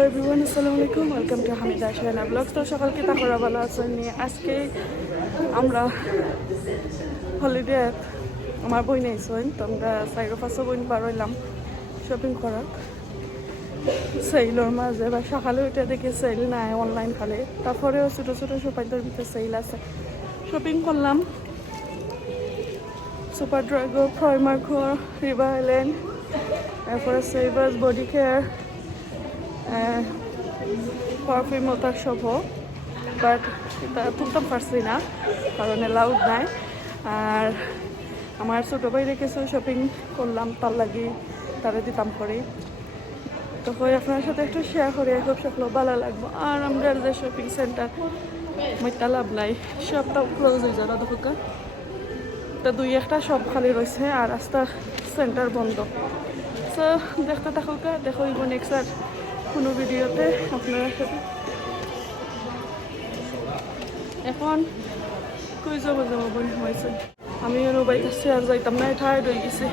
everyone, Assalamualaikum. Welcome to Hamida Shuhena vlogs. তো সকালকে তাকরা ভালো আছেন নিয়ে আজকে আমরা হলিডে আমার বই নেইছেন তো আমরা সাইরো পাঁচশো বই পার হইলাম শপিং করার সেইলর মাঝে বা সকালে ওইটা দেখে সেল নাই অনলাইন খালে তারপরেও ছোটো ছোটো শপাইদের ভিতরে সেল আছে শপিং করলাম সুপার ড্রাগো প্রাইমার্কো রিভার আইল্যান্ড তারপরে সেভার্স বডি কেয়ার পারফিউম ওটার সব বাট এটা তুলতাম পারছি না কারণ এলাউড নাই আর আমার ছোটো ভাইরে কিছু শপিং করলাম তার লাগি তারা দিতাম করে তো হয় আপনার সাথে একটু শেয়ার করে খুব সকল ভালো লাগবো আর আমরা যে শপিং সেন্টার মইটা লাভ নাই সবটা ক্লোজ হয়ে যাবে দোকা তা দুই একটা সব খালি রয়েছে আর রাস্তা সেন্টার বন্ধ তো দেখতে থাকুকা দেখো ইগো নেক্সট আর কোনো ভিডিওতে আপনারা সাথে এখন কই যাবো বন্ধু হয়েছে আমি বাইক আসছি আর যাইতাম না টায়ার্ড হয়ে গেছি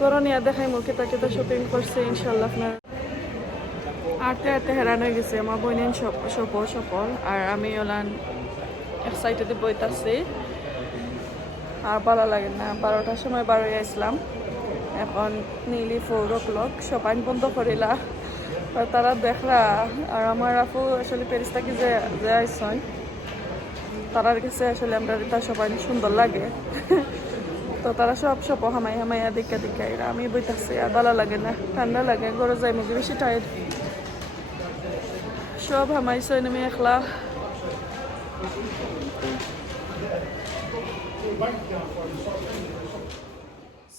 ধরো নিয়ে দেখাই মোর কেতা কেতা শপিং করছে ইনশাল্লাহ আপনার আটতে আটতে হেরান হয়ে গেছে আমার বোনের সফল আর আমি ওলান এক্সাইটেড বইতাছি আর ভালো লাগে না 12টার সময় বার হয়ে আসলাম এখন নিলি 4 o'clock সবাই বন্ধ করিলা তারা দেখলা আর আমার আপু আসলে প্যারিস থেকে যে আইসন তারার কাছে আসলে আমরা এটা সবাই সুন্দর লাগে তো তারা সব হামাইয়া দেখা এরা আমি বইতাছি আর ভালো লাগে না ঠান্ডা লাগে ঘরে যাই মুখে বেশি টায়ার্ড সব হামাইছে আমি একলা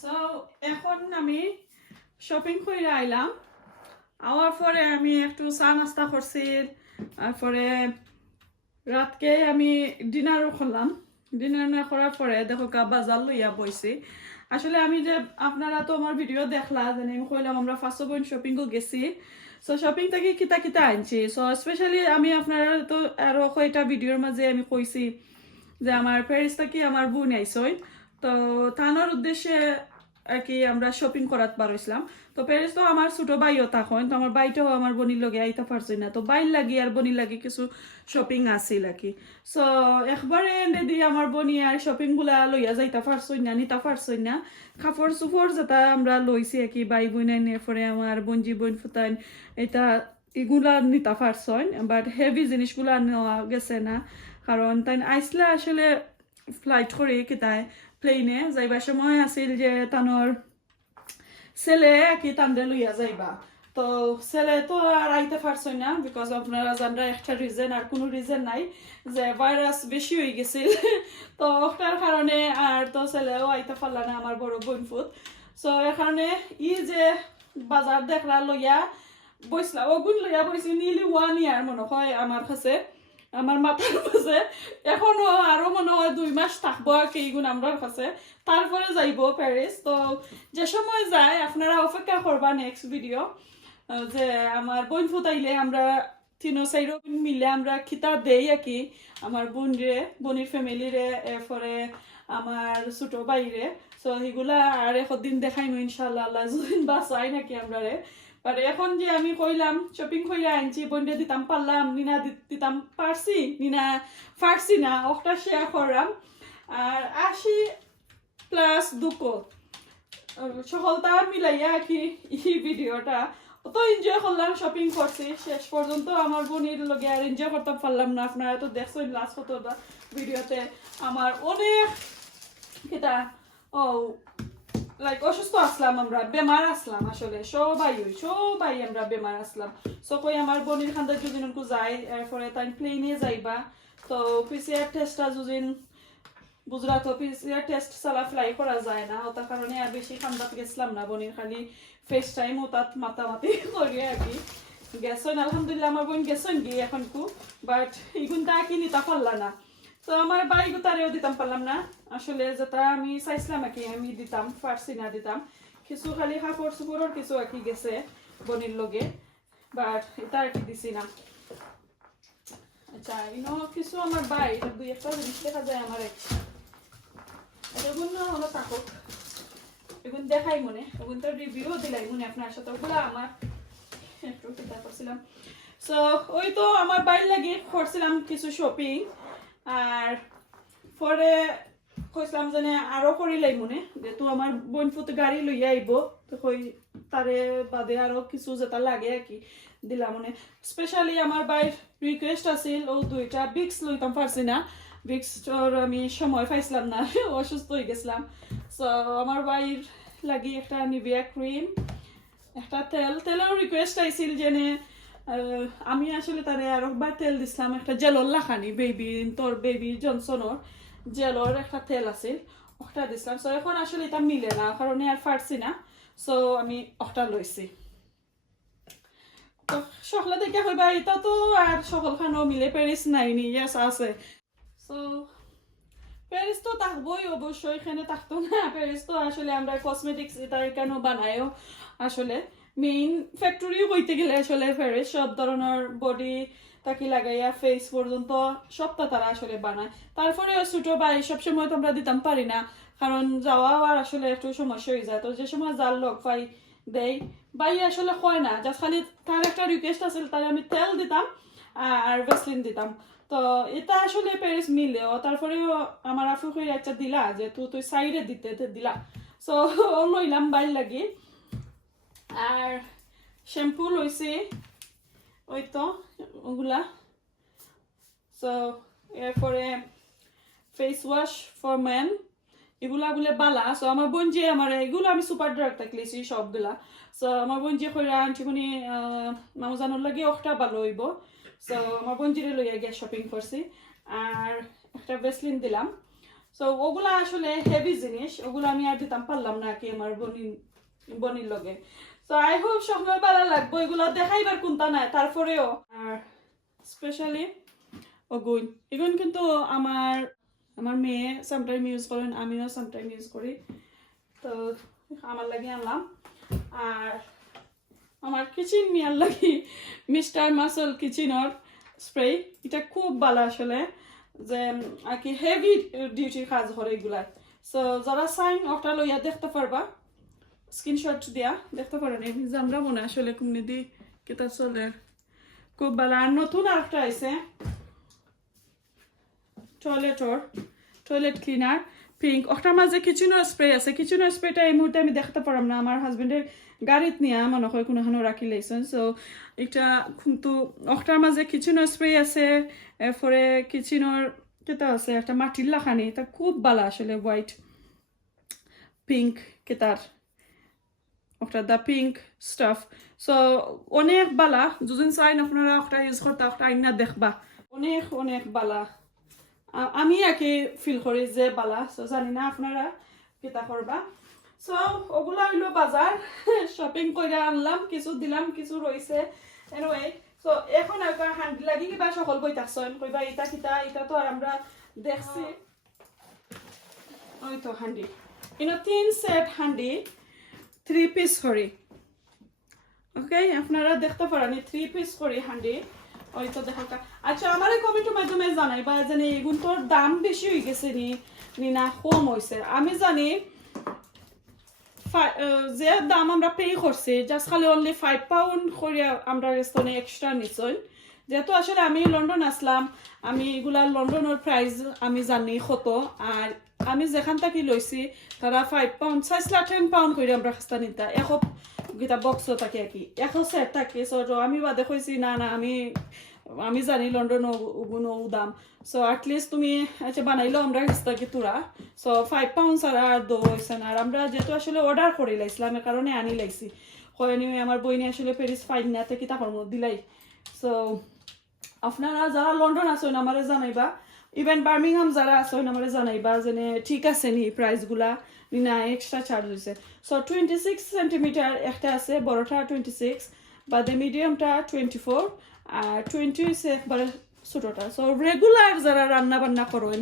সো এখন আমি শপিং করে আইলাম আওয়ার পরে আমি একটু চা নাস্তা করছি তারপরে রাতকে আমি ডিনারও করলাম ডিনার না করার পরে দেখো বাজার লইয়া বইছি আসলে আমি যে আপনারা তো আমার ভিডিও দেখলা যে আমি কইলাম আমরা ফার্স্ট পয়েন্ট শপিং গেছি সো শপিং থেকে কিতা আনছি সো স্পেশালি আমি আপনারা তো আরো কয়টা ভিডিওর মাঝে আমি কইছি যে আমার প্যারিস থেকে আমার বোন আইসই তো তানোর উদ্দেশ্যে আর কি আমরা শপিং করাত পারছিলাম তো প্যারিস তো আমার ছোট ভাইও তখন তো আমার বাইটাও আমার বোনির লগে আইতে পারছি না তো বাইর লাগি আর বোনির লাগি কিছু শপিং আসিল আর কি সো একবারে এন্ডে দিয়ে আমার বনি আর শপিং গুলা লইয়া যাইতে পারছই না নিতে পারছই না কাপড় চুপড় যেটা আমরা লইছি আর কি বাই বোন এনে পরে আমার বঞ্জি বোন ফুটান এটা এগুলা নিতে পারছই বাট হেভি জিনিসগুলা নেওয়া গেছে না কারণ তাই আইসলে আসলে ফ্লাইট করে কিতায় প্লেনে যাইবার সময় আছিল যে তানোর ছেলে কি তান্ডে লইয়া যাইবা তো ছেলে তো আর আইতে পারছই না বিকজ আপনারা জানরা একটা রিজন আর কোনো রিজন নাই যে ভাইরাস বেশি হয়ে গেছিল তো ওটার কারণে আর তো ছেলেও আইতে পারল না আমার বড় বোনফুত সো এর কারণে যে বাজার দেখলা লইয়া বইসলা ওগুন লইয়া বইছি নিলি 1 ইয়ার মনে হয় আমার কাছে আমার মাথার কাছে এখনো আরো মনে হয় 2 মাস থাকবো আর কি এইগুণ আমরার কাছে তারপরে যাইব প্যারিস তো যে সময় যায় আপনারা অপেক্ষা করবা নেক্সট ভিডিও যে আমার বোন ফুটাইলে আমরা 3-4 মিলে আমরা খিতা দেই আর কি আমার বোনের ফ্যামিলিরে এরপরে আমার ছোট ভাইরে সো এগুলা আর একদিন দেখাইমু ইনশাআল্লাহ আল্লাহ যদি বাঁচাই নাকি আমরা আর এখন যে আমি কইলাম শপিং করে আনছি বন্ডে দিতাম পারলাম নিনা দিতাম পারছি নিনা পারছি না ওটা শেয়ার করলাম আর 80+ দুঃখ সকলটা মিলাইয়া কি এই ভিডিওটা অত এনজয় করলাম শপিং করছি শেষ পর্যন্ত আমার বোনের লগে আর এনজয় করতে পারলাম না আপনারা তো দেখছেন লাস্ট কতটা ভিডিওতে আমার অনেক কিটা লাইক অসুস্থ আসলাম আমরা বেমার আসলাম আসলে সবাই আমরা বেমার আসলাম সো কই আমার বোনের খান্দা যদিন যায় এরপরে তাই প্লেনে যাইবা তো পিসিআর টেস্টটা যদিন গুজরাট পিসিআর টেস্ট সালা ফ্লাই করা যায় না ওটার কারণে আর বেশি খান্দাত গেছিলাম না বোনের খালি ফেস টাইম ও তাত মাতামাতি করিয়ে আর কি গেছেন আলহামদুলিল্লাহ আমার বোন গেছেন গিয়ে এখন বাট এগুনটা কি নিতে পারলা না তো আমার বাইক তারেও দিতাম পারলাম না আসলে যেটা আমি চাইছিলাম আর কি আমি দিতাম পারছি না দিতাম কিছু খালি কাপড় চুপড়ের কিছু আর কি গেছে বোনের লগে বাট এটা আর কি দিছি না আচ্ছা কিছু আমার বাইক 2-1টা জিনিস দেখা যায় আমার এগুলো হলো থাকুক এগুলো দেখাই মনে এগুলো তো রিভিউ দিলাই মনে আপনার সাথে ওগুলো আমার একটু করছিলাম সো ওই তো আমার বাইরে লাগে করছিলাম কিছু শপিং আর পরে কইছিলাম যে আরো করিলাই মনে যেহেতু আমার বোন ফুতে গাড়ি লইয়া আইব তো কই তারে বাদে আরো কিছু যেটা লাগে আর কি দিলাম মনে স্পেশালি আমার বাইর রিকোয়েস্ট আছিল ও দুইটা বিক্স লইতাম পারছি না বিক্সর আমি সময় পাইছিলাম না অসুস্থ হয়ে গেছিলাম সো আমার বাইর লাগি একটা নিভিয়া ক্রিম একটা তেলের রিকোয়েস্ট আইছিল জেনে আমি আসলে তারে আরেকবার তেল দিছিলাম একটা জেলর লাখানি বেবি তোর বেবি জনসনের জেলর একটা তেল আছিল ওটা দিছিলাম সো এখন আসলে এটা মিলে না কারণ আর পারছি না সো আমি ওটা লইছি তো সকলে দেখে কইবা এটা তো আর সকলখানও মিলে প্যারিস নাইনি ইয়েস আছে সো প্যারিস তো থাকবোই অবশ্যই এখানে থাকতো না প্যারিস তো আসলে আমরা কসমেটিক্স এটা কেন বানায়ও আসলে মেইন ফ্যাক্টরিও কইতে গেলে আসলে প্যারিস সব ধরনের বডি তাকি লাগাইয়া ফেস পর্যন্ত সবটা তারা আসলে বানায় তারপরে ছোট ভাই সবসময় তো আমরা দিতাম পারি না কারণ যাওয়া আর আসলে একটু সমস্যা হয়ে যায় তো যে সময় যার লোক পাই দেয় ভাই আসলে হয় না জাস্ট খালি তার একটা রিকোয়েস্ট আছিল তার আমি তেল দিতাম আর ভ্যাসলিন দিতাম তো এটা আসলে প্যারিস মিলেও তারপরেও আমার আফু কই একটা দিলা যে তুই সাইডে দিতে দিলা সো ও লইলাম বাইর লাগি আর শ্যাম্পু লইছি ওই তো ওগুলা সো এরপরে ফেস ওয়াশ ফর মেন এগুলা বলে বালা সো আমার বোন যে আমার এগুলো আমি সুপার ড্রাগ থাকলেছি সবগুলা সো আমার বোন যে কইরা আনটিমনি মামু জানোর লাগে ওটা ভালো হইব সো আমার বোন জিরে লইয়া গিয়ে শপিং করছি আর একটা ভ্যাসলিন দিলাম সো ওগুলা আসলে হেভি জিনিস ওগুলো আমি আর দিতাম পারলাম না কি আমার বনির লগে সো আই হোপ সময় ভালো লাগবো এগুলো দেখাইবার কোনটা নাই তারপরেও আর স্পেশালি ওগুন এগুন কিন্তু আমার মেয়ে সামটাইম ইউজ করেন আমিও সামটাইম ইউজ করি তো আমার লাগি আনলাম আর আমার কিচেন মিয়ার লাগি মিস্টার মাসল কিচেনের স্প্রে এটা খুব ভালো আসলে যে আর কি হেভি ডিউটি কাজ করে এগুলা সো যারা চাইন ওটা লইয়া দেখতে পারবা স্ক্রিনশট দিয়া দেখতে পারেন আমি জানরা মনে আসলে কমিউনিটি কেটা চলে খুব ভালো আর নতুন আরেকটা আছে টয়লেট ক্লিনার পিঙ্ক ওটার মাঝে কিচেনের স্প্রে আছে কিচেনের স্প্রেটা এই মুহূর্তে আমি দেখতে পারলাম না আমার হাজবেন্ডের গাড়িত নিয়ে মনে হয় কোনোখানে রাখি লাইছেন সো এটা কিন্তু ওটার মাঝে কিচেনের স্প্রে আছে এরপরে কিচেনের কেটা আছে একটা মাটির লাখানি এটা খুব ভালো আসলে হোয়াইট পিঙ্ক কেটার ওটা দ্য পিঙ্ক স্টাফ সো অনেক বালা দুজন চাইন আপনারা ওটা ইউজ করতে ওটা আইনা দেখবা অনেক অনেক বালা আমি একে ফিল করি যে বালা সো জানি না আপনারা কেটা করবা সো ওগুলা হইলো বাজার শপিং করে আনলাম কিছু দিলাম কিছু রয়েছে এনিওয়ে সো এখন একটা হান্ডি লাগি কিবা সকল বই থাকছেন কইবা এটা কিতা এটা তো আর আমরা দেখছি ওই তো হান্ডি ইনো 3 সেট হান্ডি 3 পিস করি ওকে আপনারা দেখতে পারেন 3 পিস করি হান্ডি ওই তো দেখা আচ্ছা আমার কমেন্টের মাধ্যমে জানাইবা জানি এগুলোর দাম বেশি হয়ে গেছে নি না কম হয়েছে আমি জানি যে দাম আমরা পে করছি জাস্ট খালি অনলি 5 পাউন্ড করে আমরা রেস্তোনে এক্সট্রা নিছই যেহেতু আসলে আমি লন্ডন আসলাম আমি এগুলা লন্ডনের প্রাইস আমি জানি কত আর আমি যেখান থেকে লইছি তারা 5 পাউন্ড 10 পাউন্ড করে আমরা খাস্তা নিতা এখন গীতা বক্স থাকে কি এখন সেট থাকে সো আমি বাদে কইছি না আমি জানি লন্ডন দাম সো অ্যাটলিস্ট তুমি আচ্ছা বানাইলো আমরা খাস্তা কি তোরা সো 5 পাউন্ড আর দো হয়েছে না আর আমরা যেহেতু আসলে অর্ডার করে লাইছিলাম এর কারণে আনি লাইছি হয়নি আমার বইনি আসলে প্যারিস ফাইন না থেকে তার মধ্যে দিলাই সো আপনারা যারা লন্ডন আসেন আমারে জানাইবা ইভেন বার্মিংহাম যারা আসেন আমারে জানাইবা যে ঠিক আছে নি প্রাইসগুলা না এক্সট্রা চার্জ হয়েছে সো 26 সেন্টিমিটার একটা আছে বড়টা 26 বাদে মিডিয়ামটা 24 আর 20 হচ্ছে একবারে ছোটটা সো রেগুলার যারা রান্না বান্না করেন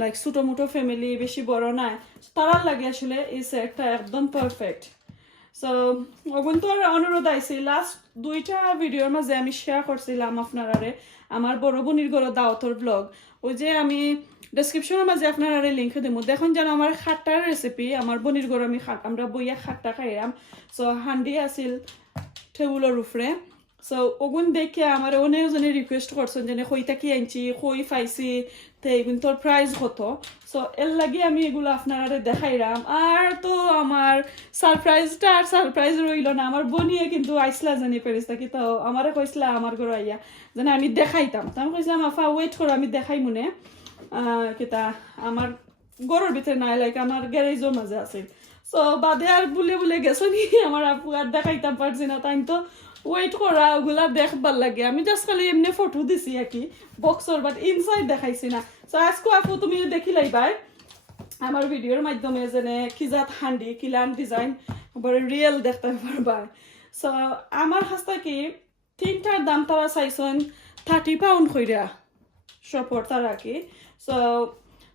লাইক ছোটো মোটো ফ্যামিলি বেশি বড় না তারার লাগে আসলে এই সেটটা একদম পারফেক্ট সো অবন্তর অনুরোধ আইছি লাস্ট 2টা ভিডিওর মাঝে আমি শেয়ার করছিলাম আপনারারে আমার বড় বোনের ঘর দাওয়াতর ব্লগ ওই যে আমি ডেসক্রিপশনের মাঝে আপনারা লিঙ্ক দেবো দেখুন যেন আমার খাট্টার রেসিপি আমার বোনের ঘর আমরা বইয়া খাট্টা খাইলাম সো হান্ডি আছিল টেবুলের উপরে সো ওগুন দেখে আমার অনেকজনে রিকোয়েস্ট করছেন যে কইটা কি আনছি কই পাইছি তো এগুন তোর প্রাইস কত সো এর লাগে আমি এগুলো আপনারা দেখাইলাম আর তো আমার সারপ্রাইজটা আর সারপ্রাইজ রইল না আমার বনিয়ে কিন্তু আইসলা জানি প্যারিস থাকি তো আমারে কইসলা আমার ঘরে আইয়া যেন আমি দেখাইতাম তো আমি কইসলাম আফা ওয়েট করো আমি দেখাই মনে কিতা আমার গরুর ভিতরে নাই লাইক আমার গ্যারেজের মাঝে আছে সো বাদে আর বলে বলে গেছো নি আমার আপু আর দেখাইতাম পারছি না তাই তো ওয়েট করা ওগুলা দেখবার লাগে আমি জাস্ট খালি এমনি ফটো দিছি আর কি বক্সর বাট ইনসাইড দেখাইছি না সো আজকে আপু তুমি দেখি লাইবাই আমার ভিডিওর মাধ্যমে যেনে কিজাত হান্ডি কিলান ডিজাইন বড় রিয়েল দেখতে পারবা সো আমার হাসতা কি তিনটার দাম তারা চাইছেন 30 পাউন্ড কইরা সপর তারা কি সো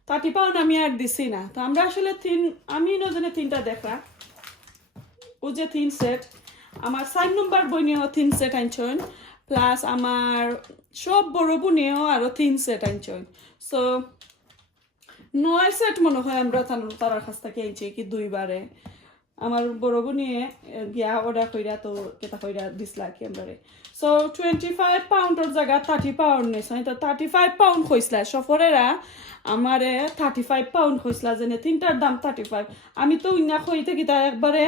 30 পাউন্ড আমি আর দিছি না তো আমরা আসলে আমি নজনে তিনটা দেখা ও যে 3 সেট আমার 4 নম্বর বইনিও 3 সেট আনছেন প্লাস আমার সব বড় বোনেও আরো 3 সেট আনছেন সো 9 সেট মনে হয় আমরা তার কাছ থেকে আনছি কি দুইবারে আমার বড় বোনিয়ে গিয়া অর্ডার কইরা তো কেটা কইরা দিছলা কি আমরারে সো 25 পাউন্ডের জায়গা 30 পাউন্ড নিছে তো 35 পাউন্ড কইছলা সফরেরা আমারে 35 পাউন্ড কইছলা জেনে তিনটার দাম 35 আমি তো ইনা কইতে কি তা একবারে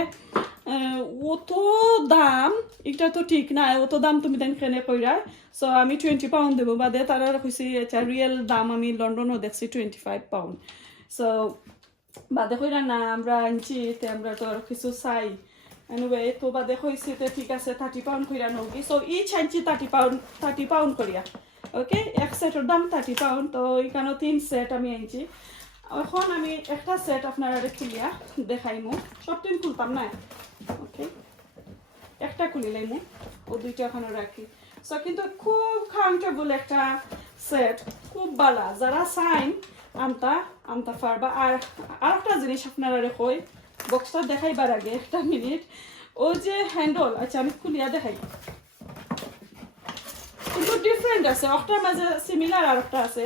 অত দাম এটা তো ঠিক না অত দাম তুমি দেন কেনে কইরা সো আমি 20 পাউন্ড দেব বাদে তারা কইছি এটা রিয়েল দাম আমি লন্ডনও দেখছি 25 পাউন্ড সো বাদে কইরা না আমরা আনছি তে আমরা তো আর কিছু চাই এনিওয়ে তো বাদে কইছি তে ঠিক আছে 30 পাউন্ড কইরা নকি সো ইচ আনছি 30 পাউন্ড করিয়া ওকে এক সেটের দাম 30 পাউন্ড তো এখানে 3 সেট আমি আনছি এখন আমি একটা সেট আপনারা খুলিয়া দেখাইমু সব তিন খুলতাম না ওকে একটা খুলি লাইমু ও দুইটা ওখানে রাখি সো কিন্তু খুব কমফর্টেবল একটা সেট খুব ভালো যারা চাইন আনতা পারবা আর আরেকটা জিনিস আপনারা কই বক্সটা দেখাইবার আগে একটা মিনিট ও যে হ্যান্ডেল আচ্ছা আমি খুলিয়া দেখাই কিন্তু ডিফারেন্ট আছে একটার মাঝে সিমিলার আর একটা আছে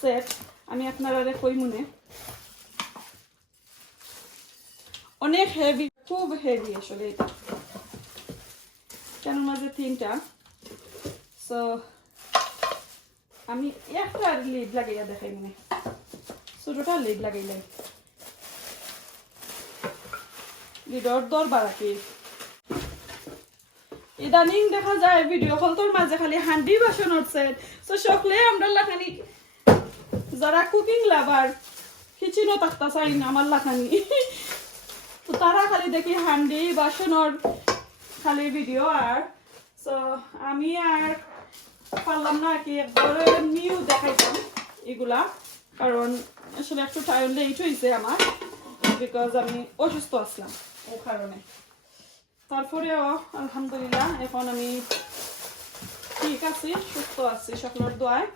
সেট আমি আপনারা কই মনে অনেক হেভি খুব হেভি আসলে এটা কেন মাঝে তিনটা সো আমি একটা লিড লাগাইয়া দেখাই মনে ছোটটা লিড লাগাইলাই লিডর দরবার কি ইদানিং দেখা যায় ভিডিও কল তোর মাঝে খালি হান্ডি বাসন উঠছে সো সকলে আমরা লাখানি যারা কুকিং লাভার কিচেনও থাকতে চাই না আমার লাখানি তো তারা খালি দেখি হান্ডি বাসনের খালি ভিডিও আর সো আমি আর পারলাম না কি একবারে নিউ দেখাইতাম এগুলা কারণ আসলে একটু টাইম লেট হয়েছে আমার বিকজ আমি অসুস্থ আসলাম ও কারণে তারপরেও আলহামদুলিল্লাহ এখন আমি ঠিক আছি সুস্থ আছি সকলের দোয়ায়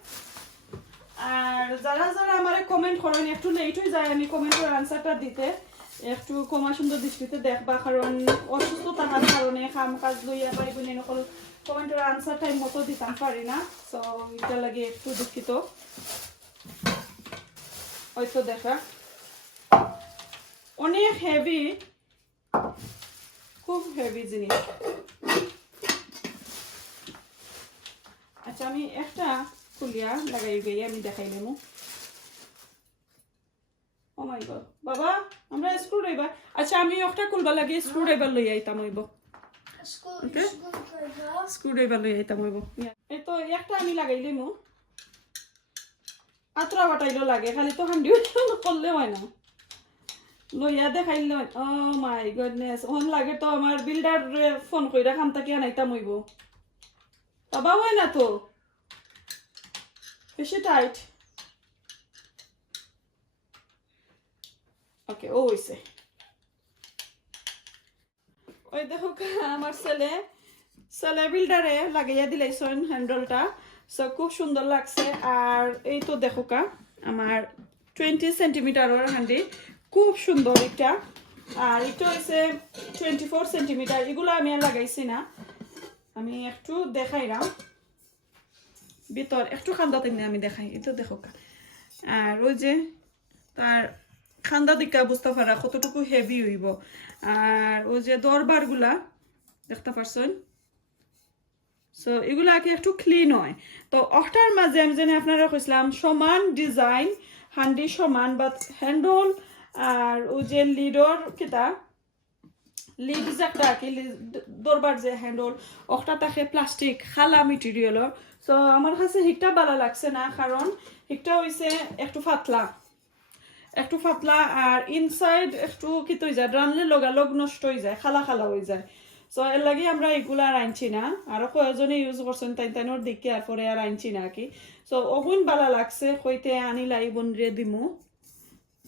আর যারা যারা আমার কমেন্ট করেন একটু লেট হয়ে যায় আমি কমেন্টের আনসারটা দিতে একটু কমা সুন্দর দৃষ্টিতে দেখবা কারণ অসুস্থ থাকার কারণে কাম কাজ লইয়া পারিব নকল কমেন্টের আনসার টাইম মতো দিতাম পারি না সো এটা লাগে একটু দুঃখিত হয়তো দেখা অনেক হেভি খুব হেভি জিনিস আচ্ছা আমি একটা খুলিয়া লাগাই গিয়ে আমি দেখাই নেব ও মাই গড বাবা আমরা স্ক্রু ড্রাইভার আচ্ছা আমি একটা খুলবা লাগে স্ক্রু ড্রাইভার লই আইতাম হইব ওকে স্ক্রু ড্রাইভার লই আইতাম হইব এই তো একটা আমি লাগাইলে মু আতরা বাটাইলো লাগে খালি তো হান্ডি করলে হয় না লইয়া দেখাইলে ও মাই গডনেস অন লাগে তো আমার বিল্ডার ফোন কইরা খামতা কি আনাইতাম হইব বাবা হয় না তো বেশি টাইট ওকে ও হইছে ওই দেখো আমার ছেলে বিল্ডারে লাগাইয়া দিলাইছেন হ্যান্ডেলটা সো খুব সুন্দর লাগছে আর এই তো দেখো আমার 20 সেন্টিমিটারের হান্ডি খুব সুন্দর এটা আর এটা হচ্ছে 24 সেন্টিমিটার এগুলো আমি আর লাগাইছি না আমি একটু দেখাইলাম ভিতর একটু খান্দাতে আমি দেখাই এটা দেখো আর ওই যে তার খান্দা দিকা বুঝতে পারা কতটুকু হেভি হইব আর ওই যে দরবারগুলা দেখতে পারছেন সো এগুলাকে একটু ক্লিন হয় তো অটার মাঝে আমি জানি আপনারা কইছিলাম সমান ডিজাইন হান্ডি সমান বাট হ্যান্ডল আর ও যে লিডর কিতা লিড একটা কি দরবার যে হ্যান্ডল ওটা থাকে প্লাস্টিক খালা মেটেরিয়ালর সো আমার কাছে হিকটা ভালো লাগছে না কারণ হিকটা হইছে একটু ফাতলা আর ইনসাইড একটু কি হয়ে যায় রানলে লগালগ নষ্ট হয়ে যায় খালা খালা হয়ে যায় সো এর লাগে আমরা এগুলা আর আনছি না আরো কয়েকজনে ইউজ করছেন তাইনোর দিকে আর পরে আর আনছি না কি সো ওগুন ভালো লাগছে কইতে আনিলাই বনরে দিমু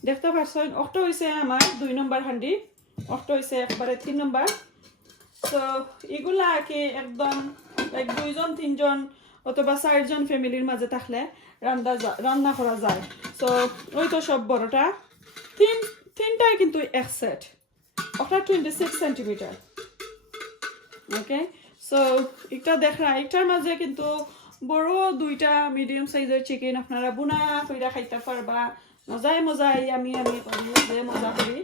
দেখতে পারছেন অটো হইছে আমার 2 নম্বর হান্ডি অটো হইছে একবারে 3 নম্বর সো এগুলা কি একদম লাইক 2 জন 3 জন অথবা 4 জন ফ্যামিলির মাঝে থাকলে রান্না করা যায় সো ওই তো সব বড়টা তিনটাই কিন্তু এক সেট ওটা 26 সেন্টিমিটার ওকে সো একটা দেখা একটার মাঝে কিন্তু বড় দুইটা মিডিয়াম সাইজের চিকেন আপনারা বুনা কইরা খাইতে পারবা মজাই আমি করি যে মজা করি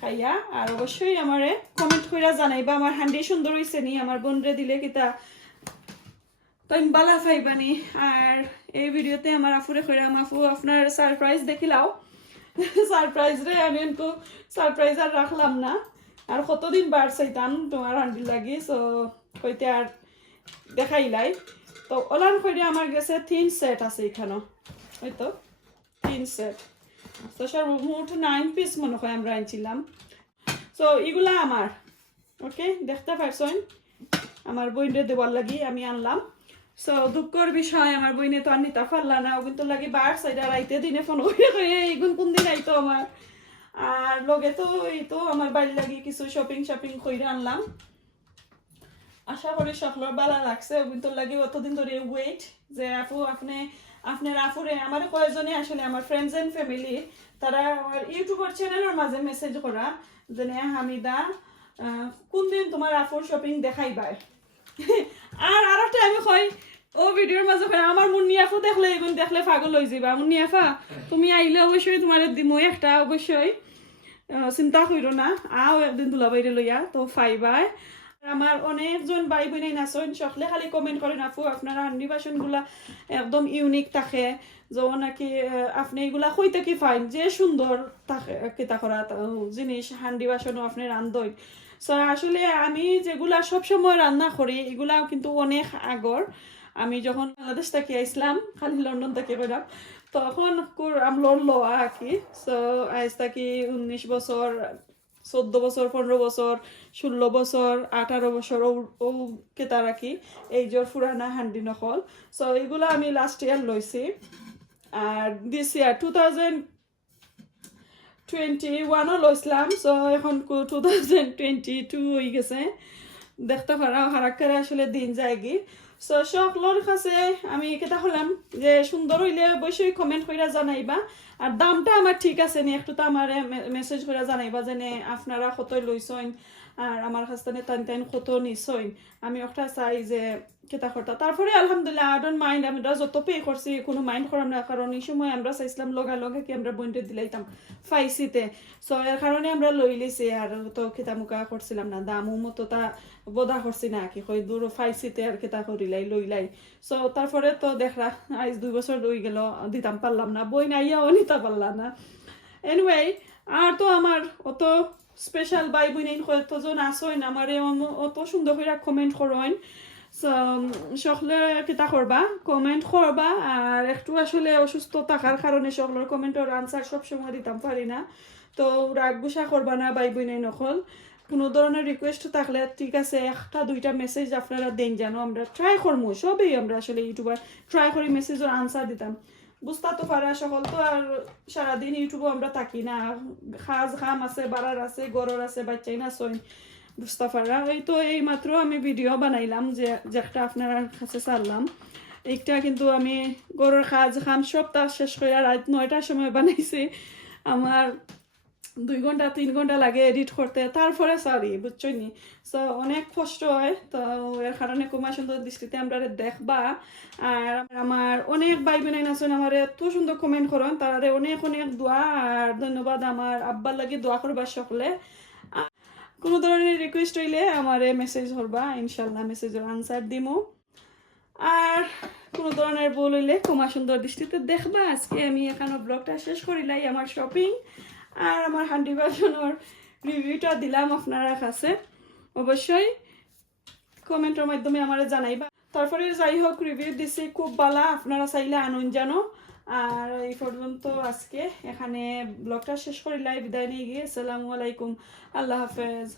খাইয়া আর অবশ্যই আমারে কমেন্ট কইরা জানাইবা আমার হান্ডি সুন্দর হইছে নি আমার বোনরে দিলে কিতা তাই বালা ফাইবানি আর এই ভিডিওতে আমার আফুরে কইরা মাফু আপনার সারপ্রাইজ দেখিলাও সারপ্রাইজ রে আমি তো সারপ্রাইজ আর রাখলাম না আর কতদিন বার চাইতাম তোমার হান্ডি লাগি সো কইতে আর দেখাইলাই তো ওলান কইরে আমার গেছে 3 সেট আছে এখানে ওই তো 3 সেট তো সর্বমোট 9 পিস মনে হয় আমরা আনছিলাম সো এগুলা আমার ওকে দেখতে পারছেন আমার বইনে দেওয়ার লাগি আমি আনলাম সো দুঃখের বিষয় আমার বইনে তো আর নিতে পারলা না ওগুন তো লাগি বার সাইডা রাইতে দিনে ফোন করে এইগুন কোন দিন আইতো আমার আর লগে তো এই তো আমার বাড়ি লাগি কিছু শপিং কইরা আনলাম আশা করি সকলের ভালো লাগছে ওগুন তো লাগি অতদিন ধরে ওয়েট যে আপু আপনার আফুরে আমার কয়েকজনে আসলে আমার ফ্রেন্ডস এন্ড ফ্যামিলি তারা আমার ইউটিউবার চ্যানেলের মাঝে মেসেজ করা যে হামিদা কোন দিন তোমার আফুর শপিং দেখাইবা আর একটা আমি কই ও ভিডিওর মাঝে কই আমার মুন্নি আফু দেখলে এগুন দেখলে পাগল হয়ে যাবা মুন্নি আফা তুমি আইলে অবশ্যই তোমার দিমো একটা অবশ্যই চিন্তা কইরো না আও একদিন দুলাবাইরে লইয়া তো ফাইবাই আমার অনেকজন ভাই বোন আছেন সকলে খালি কমেন্ট করেন আপু আপনার হান্ডি বাসনগুলা একদম ইউনিক থাকে যেমন নাকি আপনি এগুলা কইতে কি ফাইন যে সুন্দর থাকে কিতা করা জিনিস হান্ডি বাসনও আপনি রান্ধেন সো আসলে আমি যেগুলা সবসময় রান্না করি এগুলাও কিন্তু অনেক আগর আমি যখন বাংলাদেশ থেকে আইসলাম খালি লন্ডন থেকে কইলাম তখন আমলোর লোয়া আর কি সো আজ থাকি 19 বছর 14 বছর 15 বছর 16 বছর 18 বছর ও কেতা রাখি এই জোর পুরানা হান্ডি নকল সো এগুলো আমি লাস্ট ইয়ার লইছি আর দিস ইয়ার 2021 লইছিলাম সো এখন 2022 হয়ে গেছে দেখতে পারা হারাক্কারে আসলে দিন যায়গি সো সকলের কাছে আমি কেটা হলাম যে সুন্দর হইলে অবশ্যই কমেন্ট কইরা জানাইবা আর দামটা আমার ঠিক আছে নি একটু তো আমার মেসেজ করে জানাইবা যে আপনারা কত লইছেন আর আমার কাছ থেকে টান কত নিছেন আমি একটা চাই যে কেটা করতা তারপরে আলহামদুলিল্লাহ আই ডোন্ট মাইন্ড আমরা যত পে করছি কোনো মাইন্ড করাম না কারণ এই সময় আমরা চাইছিলাম লগে কি আমরা বইনতে দিলাইতাম ফাইসিতে সো এর কারণে আমরা লই লিছি আর তো কেটা মুকা করছিলাম না দামও মতো তা বদা করছি না কি কই দূর ফাইসিতে আর কেটা করিলাই লইলাই সো তারপরে তো দেখরা আজ 2 বছর হই গেল দিতাম পারলাম না বই নাইয়াও নিতে পারলাম না এনিওয়ে আর তো আমার অত স্পেশাল বাই বোন কতজন আসেন আমার অত সুন্দর করে কমেন্ট করেন সকলে কিতা করবা কমেন্ট করবা আর একটু আসলে অসুস্থ থাকার কারণে সকলের কমেন্টের আনসার সবসময় দিতাম পারি না তো রাগ গুসা করবা না বাই বোন নকল কোনো ধরনের রিকোয়েস্ট থাকলে ঠিক আছে একটা দুইটা মেসেজ আপনারা দেন জানো আমরা ট্রাই করবো সবই আমরা আসলে ইউটিউবার ট্রাই করি মেসেজের আনসার দিতাম বুঝতে তো পারা সকল তো আর সারাদিন ইউটিউবে আমরা থাকি না খাম আছে বাড়ার আছে গরর আছে বাচ্চাই না সইন বুঝতে পারা এই তো এই মাত্র আমি ভিডিও বানাইলাম যে একটা আপনার কাছে ছাড়লাম একটা কিন্তু আমি গরুর খাম সবটা শেষ করে রাত 9টার সময় বানাইছি আমার 2 ঘন্টা 3 ঘন্টা লাগে এডিট করতে তারপরে সরি বুঝছনি সো অনেক কষ্ট হয় তো এর কারণে কুমার সুন্দর দৃষ্টিতে আমরা দেখবা আর আমার অনেক ভাই বোন আছেন আমার এত সুন্দর কমেন্ট করেন তারা অনেক দোয়া আর ধন্যবাদ আমার আব্বার লাগে দোয়া করবা সকলে কোনো ধরনের রিকোয়েস্ট হইলে আমার মেসেজ করবা ইনশাল্লাহ মেসেজের আনসার দিমু আর কোনো ধরনের ভুল হইলে ক্ষমা সুন্দর দৃষ্টিতে দেখবা। আজকে আমি এখানে ব্লগটা শেষ করিলাই আমার শপিং আর আমার হান্ডি বাসনের রিভিউটা দিলাম আপনারা কাছে। অবশ্যই কমেন্টের মাধ্যমে আমার জানাইবা। তারপরে যাই হোক রিভিউ দিছি খুব ভালো, আপনারা চাইলে আনুন জানো। আর এই পর্যন্ত আজকে এখানে ব্লগটা শেষ করিলাই, বিদায় নিয়ে গিয়ে আসসালামু আলাইকুম, আল্লাহ হাফেজ।